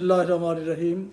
Bismillahirrahmanirrahim.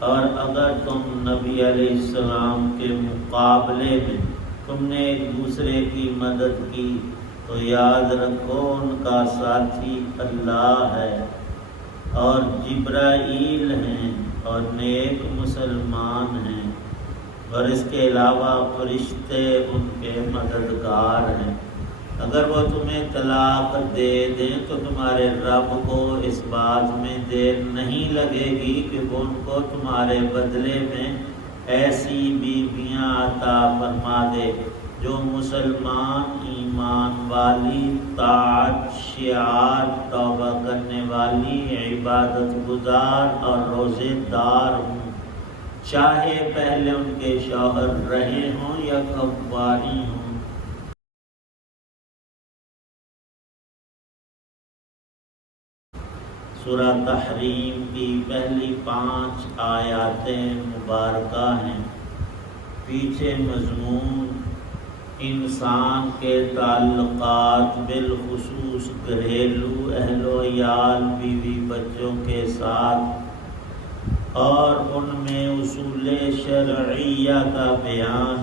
اور اگر تم نبی علیہ السلام کے مقابلے میں تم نے ایک دوسرے کی مدد کی تو یاد رکھو ان کا ساتھی اللہ ہے اور جبرائیل ہیں اور نیک مسلمان ہیں، اور اس کے علاوہ فرشتے ان کے مددگار ہیں۔ اگر وہ تمہیں طلاق دے دیں تو تمہارے رب کو اس بات میں دیر نہیں لگے گی کہ وہ ان کو تمہارے بدلے میں ایسی بیویاں عطا فرما دے جو مسلمان، ایمان والی، طاعت، شعار، توبہ کرنے والی، عبادت گزار اور روزے دار ہوں، چاہے پہلے ان کے شوہر رہے ہوں یا قواری ہوں۔ سورہ تحریم کی پہلی 5 آیاتیں مبارکہ ہیں۔ پیچھے مضمون انسان کے تعلقات بالخصوص گھریلو اہل و عیال، بیوی بچوں کے ساتھ اور ان میں اصول شرعیہ کا بیان۔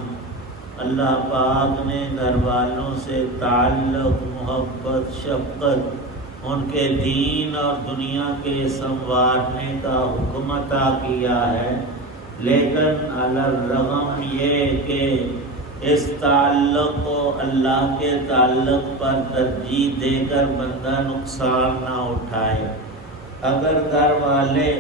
اللہ پاک نے گھر والوں سے تعلق، محبت، شفقت، ان کے دین اور دنیا کے سنوارنے کا حکم عطا کیا ہے، لیکن علی الرغم یہ کہ اس تعلق کو اللہ کے تعلق پر ترجیح دے کر بندہ نقصان نہ اٹھائے۔ اگر گھر والے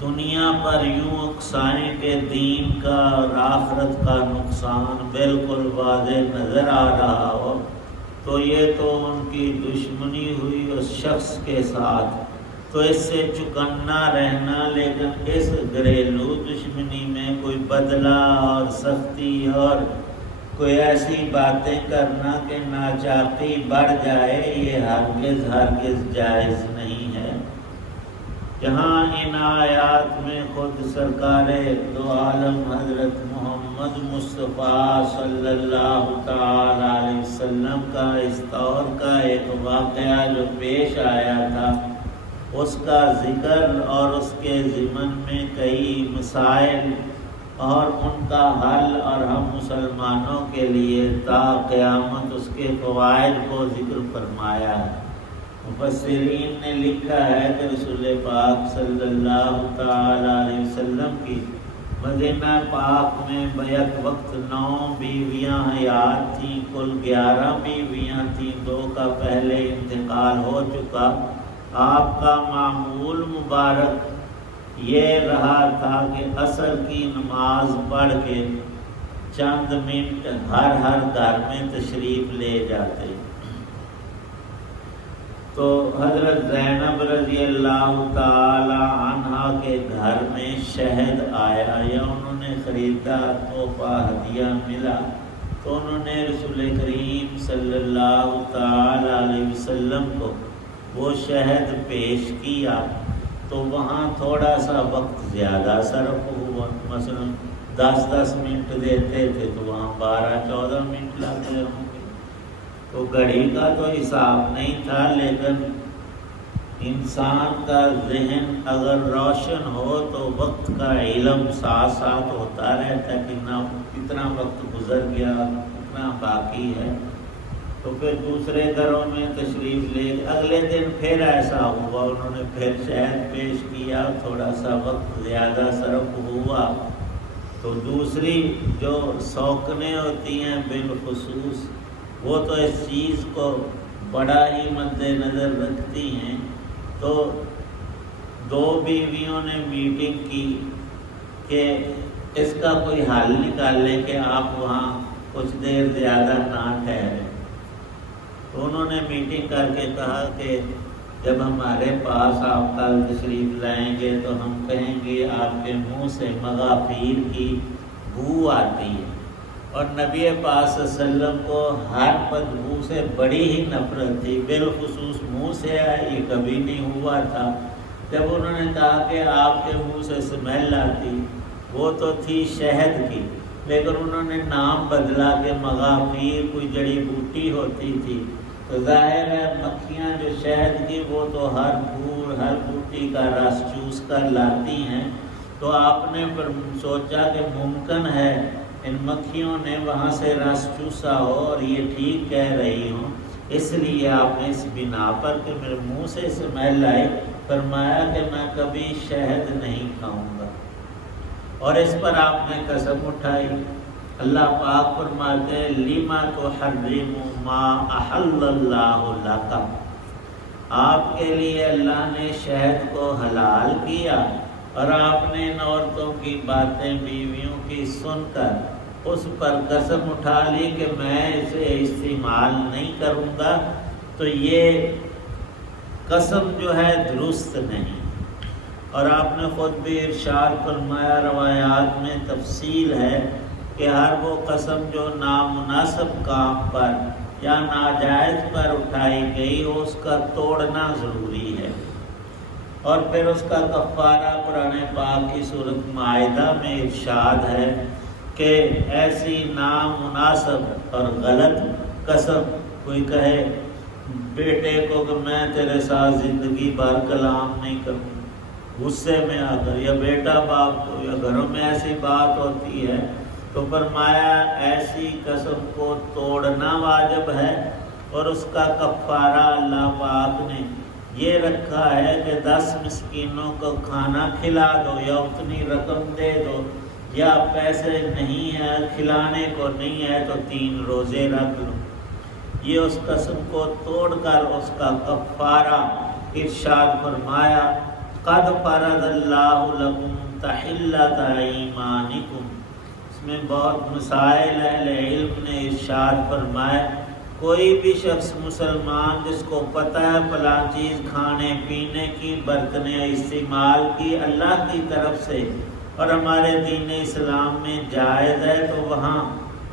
دنیا پر یوں اکسائیں کہ دین کا اور آخرت کا نقصان بالکل واضح نظر آ رہا ہو تو یہ تو ان کی دشمنی ہوئی اس شخص کے ساتھ، تو اس سے چکنا رہنا، لیکن اس گھریلو دشمنی میں کوئی بدلہ اور سختی اور کوئی ایسی باتیں کرنا کہ ناچاقی بڑھ جائے، یہ ہرگز جائز نہیں ہے۔ جہاں ان آیات میں خود سرکار دو عالم حضرت محمد مصطفیٰ صلی اللہ تعالی علیہ وسلم کا اس دور کا ایک واقعہ جو پیش آیا تھا، اس کا ذکر اور اس کے ضمن میں کئی مسائل اور ان کا حل، اور ہم مسلمانوں کے لیے تا قیامت اس کے فوائد کو ذکر فرمایا ہے۔ مفسرین نے لکھا ہے کہ رسول پاک صلی اللہ تعالی علیہ وسلم کی مدینہ پاک میں بیک وقت 9 بیویاں حیات تھیں، کل 11 بیویاں تھیں، 2 کا پہلے انتقال ہو چکا۔ آپ کا معمول مبارک یہ رہا تھا کہ عصر کی نماز پڑھ کے چند منٹ ہر گھر میں تشریف لے جاتے۔ تو حضرت زینب رضی اللہ تعالی عنہا کے گھر میں شہد آیا یا انہوں نے خریدا، تحفہ ہدیہ ملا، تو انہوں نے رسول کریم صلی اللہ تعالی علیہ وسلم کو وہ شہد پیش کیا، تو وہاں تھوڑا سا وقت زیادہ صرف ہوا، مثلا 10 منٹ دیتے تھے تو وہاں 12-14 منٹ لگتے ہوں گے۔ تو گھڑی کا تو حساب نہیں تھا، لیکن انسان کا ذہن اگر روشن ہو تو وقت کا علم ساتھ ساتھ ہوتا رہتا کہ کتنا وقت گزر گیا، کتنا باقی ہے۔ تو پھر دوسرے گھروں میں تشریف لے، اگلے دن پھر ایسا ہوا، انہوں نے پھر شہد پیش کیا، تھوڑا سا وقت زیادہ صرف ہوا۔ تو دوسری جو سوکنیں ہوتی ہیں بالخصوص، وہ تو اس چیز کو بڑا ہی مد نظر رکھتی ہیں۔ تو 2 بیویوں نے میٹنگ کی کہ اس کا کوئی حل نکالے کہ آپ وہاں کچھ دیر زیادہ نہ ٹھہریں۔ تو انہوں نے میٹنگ کر کے کہا کہ جب ہمارے پاس آپ کل تشریف لائیں گے تو ہم کہیں گے آپ کے منہ سے مغافیر کی بو آتی ہے، اور نبی پاک صلی اللہ علیہ وسلم کو ہر بدبو سے بڑی ہی نفرت تھی، بالخصوص منہ سے یہ کبھی نہیں ہوا تھا۔ جب انہوں نے کہا کہ آپ کے منہ سے اسمیل آتی، وہ تو تھی شہد کی، لیکن انہوں نے نام بدلا کہ مغافیر کوئی جڑی بوٹی ہوتی تھی، تو ظاہر ہے مکھیاں جو شہد کی وہ تو ہر پھول ہر بوٹی کا رس چوس کر لاتی ہیں، تو آپ نے پھر سوچا کہ ممکن ہے ان مکھیوں نے وہاں سے رس چوسا ہو اور یہ ٹھیک کہہ رہی ہوں، اس لیے آپ نے اس بنا پر کہ میرے منہ سے اسمیل آئی فرمایا کہ میں کبھی شہد نہیں کھاؤں گا، اور اس پر آپ نے قسم اٹھائی۔ اللہ پاک فرماتے ہیں لما تحرم ما احل اللہ لک، آپ کے لیے اللہ نے شہد کو حلال کیا اور آپ نے ان عورتوں کی باتیں بیویوں کی سن کر اس پر قسم اٹھا لی کہ میں اسے استعمال نہیں کروں گا، تو یہ قسم جو ہے درست نہیں۔ اور آپ نے خود بھی ارشاد فرمایا، روایات میں تفصیل ہے کہ ہر وہ قسم جو نامناسب کام پر یا ناجائز پر اٹھائی گئی ہو اس کا توڑنا ضروری ہے، اور پھر اس کا کفارہ قرآن پاک کی سورۃ مائدہ میں ارشاد ہے کہ ایسی نامناسب اور غلط قسم کوئی کہے بیٹے کو کہ میں تیرے ساتھ زندگی بھر کلام نہیں کروں، غصے میں آ کر، یا بیٹا باپ کو، یا گھروں میں ایسی بات ہوتی ہے، تو فرمایا ایسی قسم کو توڑنا واجب ہے، اور اس کا کفارہ اللہ پاک نے یہ رکھا ہے کہ 10 مسکینوں کو کھانا کھلا دو، یا اتنی رقم دے دو، یا پیسے نہیں ہے کھلانے کو نہیں ہے تو 3 روزے رکھ لو۔ یہ اس قسم کو توڑ کر اس کا کفارہ ارشاد فرمایا قد فرض اللہ لکم تحلۃ ایمانکم۔ اس میں بہت مسائل اہل علم نے ارشاد فرمایا کوئی بھی شخص مسلمان جس کو پتہ ہے فلاں چیز کھانے پینے کی برتنیں استعمال کی اللہ کی طرف سے اور ہمارے دین اسلام میں جائز ہے، تو وہاں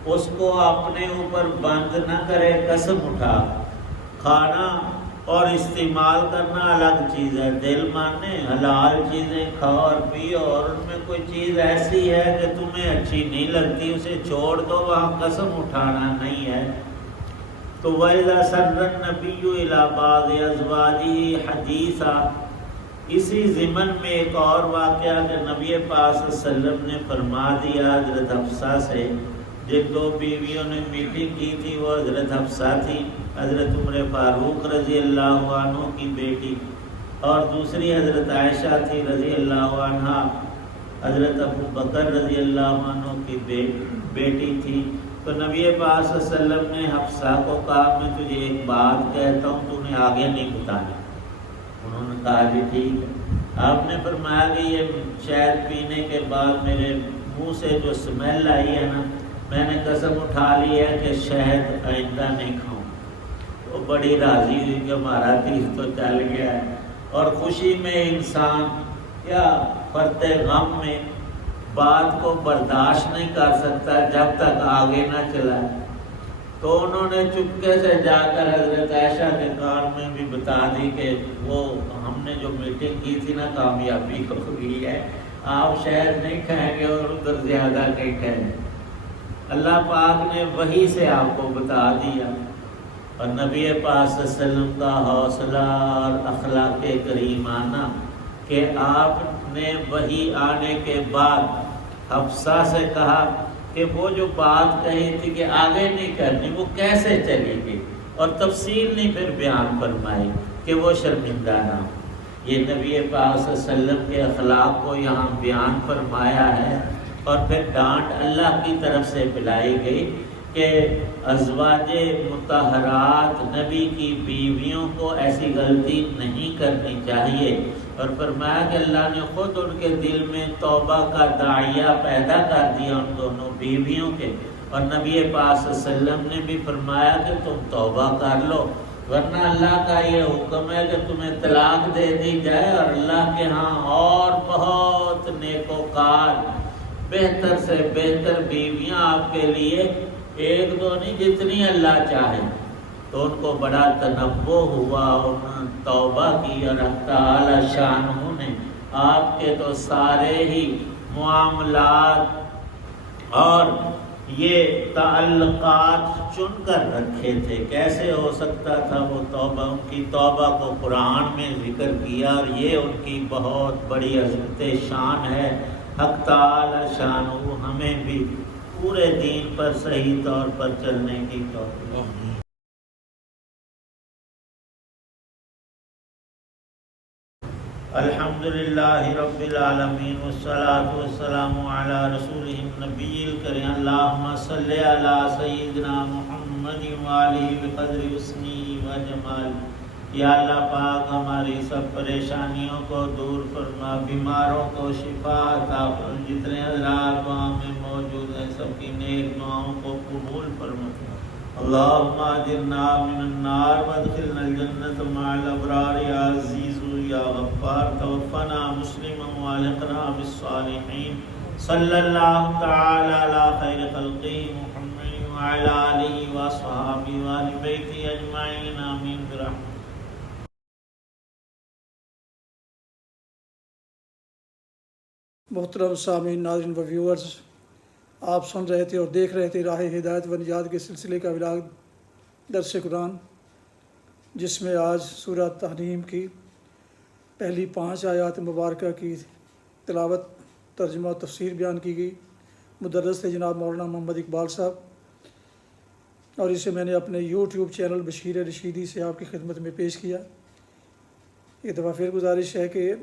اس کو اپنے اوپر بند نہ کرے، قسم اٹھا۔ کھانا اور استعمال کرنا الگ چیز ہے، دل مانے حلال چیزیں کھاؤ اور پیو، اور ان میں کوئی چیز ایسی ہے کہ تمہیں اچھی نہیں لگتی اسے چھوڑ دو، وہاں قسم اٹھانا نہیں ہے۔ تو وَإِذَا سَرَّ النَّبِيُّ إِلَىٰ بَعْضِ أَزْوَاجِهِ حَدِيثًا، اسی ضمن میں ایک اور واقعہ کہ نبی پاک صلی اللہ علیہ وسلم نے فرما دیا حضرت حفصہ سے، جن 2 بیویوں نے میٹنگ کی تھی وہ حضرت حفصہ تھی، حضرت عمر فاروق رضی اللہ عنہ کی بیٹی، اور دوسری حضرت عائشہ تھی رضی اللہ عنہ، حضرت ابو بکر رضی اللہ عنہ کی بیٹی تھی۔ تو نبی پاک صلی اللہ علیہ وسلم نے حفصہ کو کہا میں تجھے ایک بات کہتا ہوں تو انہیں آگے نہیں بتانا۔ انہوں نے کہا جی ٹھیک ہے۔ آپ نے فرمایا کہ یہ شہد پینے کے بعد میرے منہ سے جو سمیل آئی ہے نا، میں نے قسم اٹھا لی ہے کہ شہد آئندہ نہیں کھاؤں۔ تو بڑی راضی ہوئی کہ ہمارا تیر تو چل گیا ہے، اور خوشی میں انسان یا فرط غم میں بات کو برداشت نہیں کر سکتا جب تک آگے نہ چلائے۔ تو انہوں نے چپکے سے جا کر حضرت عائشہ کے کان میں بھی بتا دی کہ وہ ہم نے جو میٹنگ کی تھی نا کامیابی ہو گئی ہے، آپ شہد نہیں کھائیں گے اور ادھر زیادہ نہیں کھائیں گے۔ اللہ پاک نے وحی سے آپ کو بتا دیا، اور نبی پاک صلی اللہ علیہ وسلم کا حوصلہ اور اخلاق کریمانہ کہ آپ نے وحی آنے کے بعد حفصہ سے کہا کہ وہ جو بات کہی تھی کہ آگے نہیں کرنی وہ کیسے چلے گی، اور تفصیل نہیں پھر بیان فرمائی کہ وہ شرمندہ نہ ہو۔ یہ نبی پاک صلی اللہ علیہ وسلم کے اخلاق کو یہاں بیان فرمایا ہے، اور پھر ڈانٹ اللہ کی طرف سے پلائی گئی کہ ازواج مطہرات نبی کی بیویوں کو ایسی غلطی نہیں کرنی چاہیے، اور فرمایا کہ اللہ نے خود ان کے دل میں توبہ کا داعیہ پیدا کر دیا ان دونوں بیویوں کے، اور نبی پاک صلی اللہ علیہ وسلم نے بھی فرمایا کہ تم توبہ کر لو، ورنہ اللہ کا یہ حکم ہے کہ تمہیں طلاق دے دی جائے، اور اللہ کے ہاں اور بہت نیکوکار بہتر سے بہتر بیویاں آپ کے لیے 1-2 نہیں جتنی اللہ چاہے۔ تو ان کو بڑا تنبہ ہوا، انہوں نے توبہ کی، اور تعالی شانہ نے آپ کے تو سارے ہی معاملات اور یہ تعلقات چن کر رکھے تھے، کیسے ہو سکتا تھا وہ توبہ، ان کی توبہ کو قرآن میں ذکر کیا، اور یہ ان کی بہت بڑی عظمت شان ہے۔ حق تعالی شانہ ہمیں بھی پورے دین پر صحیح طور پر چلنے کی توفیق دی۔ الحمدللہ رب العالمین والصلاة والسلام علی رسولہ النبی الکریم، اللہم صلی علی سیدنا محمد وآلہ بقدر حسنہ وجمال۔ یا اللہ پاک ہماری سب پریشانیوں کو دور فرما، بیماروں کو شفا عطا فرما، جتنے حضرات وہاں میں موجود ہیں سب کی نیک دعاؤں کو قبول فرما۔ اللہم اجرنا من النار وادخلنا الجنة مع الابرار یا عزیز یا غفار، توفنا مسلما والحقنا بالصالحین۔ صلی اللہ تعالی علی خیر خلقہ محمد وعلی آلہ واصحابہ وآل بیتہ اجمعین، آمین برحمتہ۔ محترم سامعین، ناظرین و ویورز، آپ سن رہے تھے اور دیکھ رہے تھے راہ ہدایت و نجات کے سلسلے کا ولاگ درس قرآن، جس میں آج سورہ تحریم کی پہلی 5 آیات مبارکہ کی تلاوت، ترجمہ و تفسیر بیان کی گئی۔ مدرس تھے جناب مولانا محمد اقبال صاحب، اور اسے میں نے اپنے یوٹیوب چینل بشیر رشیدی سے آپ کی خدمت میں پیش کیا۔ ایک دفعہ پھر گزارش ہے کہ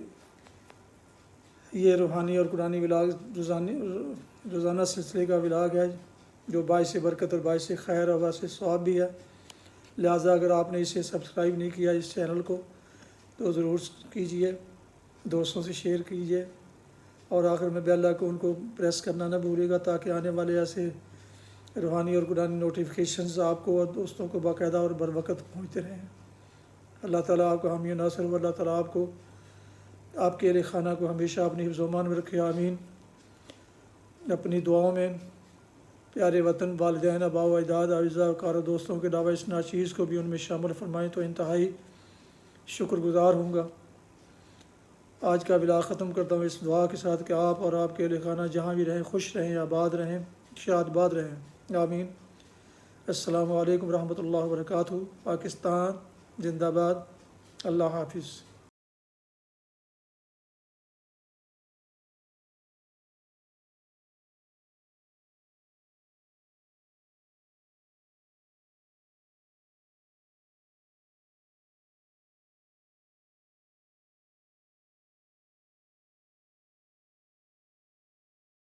یہ روحانی اور قرآنی ولاگ روزانہ سلسلے کا ولاگ ہے، جو باعث برکت اور باعث خیر اور باعث ثواب بھی ہے، لہٰذا اگر آپ نے اسے سبسکرائب نہیں کیا اس چینل کو تو ضرور کیجئے، دوستوں سے شیئر کیجئے، اور آخر میں بیل آئیکن کو پریس کرنا نہ بھولیے گا، تاکہ آنے والے ایسے روحانی اور قرآنی نوٹیفیکیشنز آپ کو اور دوستوں کو باقاعدہ اور بر وقت پہنچتے رہیں۔ اللہ تعالیٰ آپ کو حامی و ناصر ہو، اللہ تعالیٰ آپ کو، آپ کے اہل خانہ کو ہمیشہ اپنی حفظ و امان میں رکھے، آمین۔ اپنی دعاؤں میں پیارے وطن، والدین، آباء و اجداد، اعزاء وقار و دوستوں کے علاوہ اس ناچیز کو بھی ان میں شامل فرمائیں تو انتہائی شکر گزار ہوں گا۔ آج کا ولاگ ختم کرتا ہوں اس دعا کے ساتھ کہ آپ اور آپ کے اہل خانہ جہاں بھی رہیں خوش رہیں، آباد رہیں، شاد باد رہیں، آمین۔ السلام علیکم ورحمۃ اللہ وبرکاتہ۔ پاکستان زندہ باد۔ اللہ حافظ۔